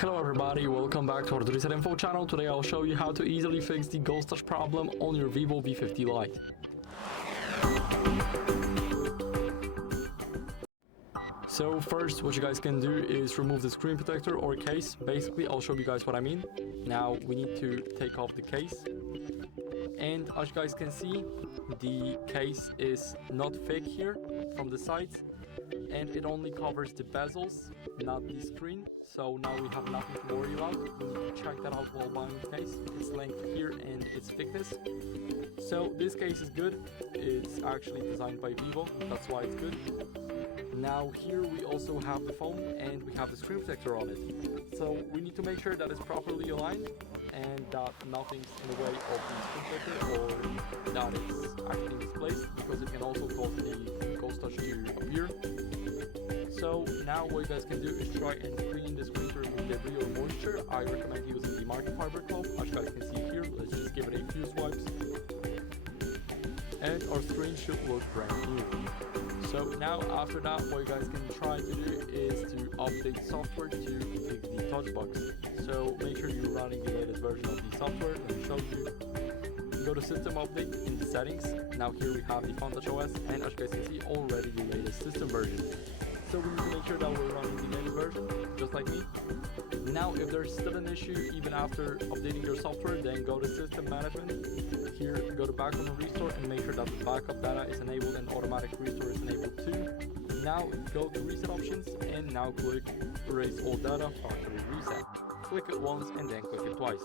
Hello everybody, welcome back to HardReset.Info channel. Today I'll show you how to easily fix the ghost touch problem on your VIVO V50 Lite. So first, what you guys can do is remove the screen protector or case. Basically, I'll show you guys what I mean. Now we need to take off the case. And as you guys can see, the case is not thick here from the sides. And it only covers the bezels, not the screen. So now we have nothing to worry about. We need to check that out while buying the case. Its length here and its thickness. So this case is good. It's actually designed by VIVO, that's why it's good. Now here we also have the phone and we have the screen protector on it. So we need to make sure that it's properly aligned and that nothing's in the way of the screen protector or that it's actually misplaced, because it can also cause the ghost touch to appear. So now what you guys can do is try and clean the screen to remove debris or moisture. I recommend using the microfiber cloth. As you guys can see here, let's just give it a few swipes. And our screen should look brand new. So now after that, what you guys can try to do is to update software to fix the touch bugs. So make sure you're running the latest version of the software. Let me show you. Go to system update in the settings. Now here we have the Touch OS, and as you guys can see, already the latest system version. So we need to make sure that we're running the latest version, just like me. Now if there's still an issue even after updating your software, then go to system management. Here go to backup and restore and make sure that the backup data is enabled and automatic restore is enabled too. Now go to reset options and now click erase all data, factory reset. Click it once and then click it twice.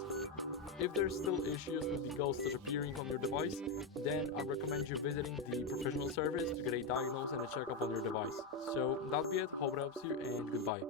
If there's still issues with the ghost touch appearing on your device, then I recommend you visiting the professional service to get a diagnosis and a checkup on your device. So that'll be it, hope it helps you, and goodbye.